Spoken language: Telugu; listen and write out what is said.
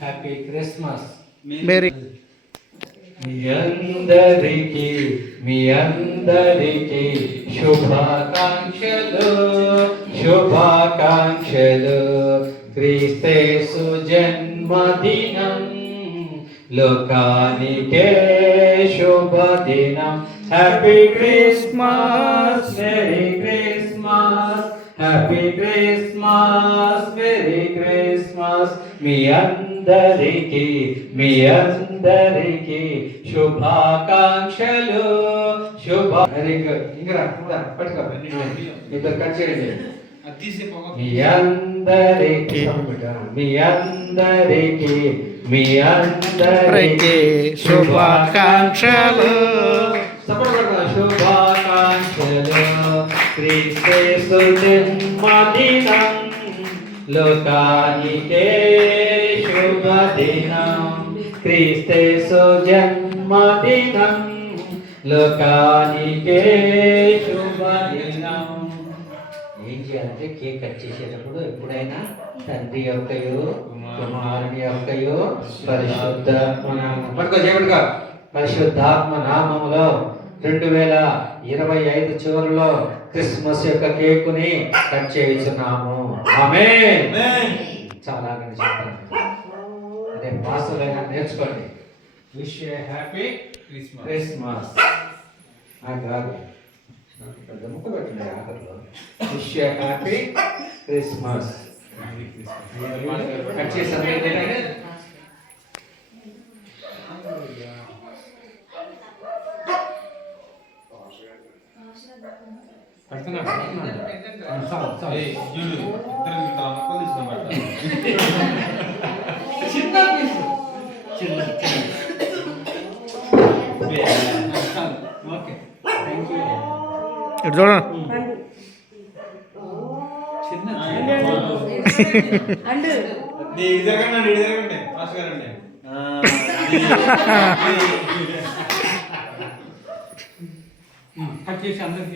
Happy Christmas. మేరీ మీ అందరికి శుభాకాంక్షలు శుభాకాంక్షలు. క్రీస్తేసు జన్మదినం లోకానికే శుభదినం. Happy Christmas, merry Christmas, happy Christmas, merry Christmas. మీ అందరికి శుభాకాంక్షలు వెరీ గుడ్. ఇంకా పట్టుకో, ఇద్దరు కట్ చేయండి. మీ అందరికి శుభాకాంక్షలు శుభాకాంక్షలు. క్రీస్తు జన్మదినం లోకానికే శుభదినం. క్రీస్తు జన్మదినం లోకానికే శుభదినం. ఏం చేయాలంటే కేక్ కట్ చేసేటప్పుడు ఎప్పుడైనా తండ్రి యొక్కయో కుమారుని యొక్కయో పరిశుద్ధాత్మ నామములో 2025 చివరిలో క్రిస్మస్ యొక్క కేకుని కట్ చేయించున్నాము. ఆమేన్. చాలా అదే పాస్టర్లైనా నేర్చుకోండి. Wish you happy Christmas. Wish you happy Christmas. Cut చేసాను. ఇటు చూడండి. కట్ చేసి అందరికి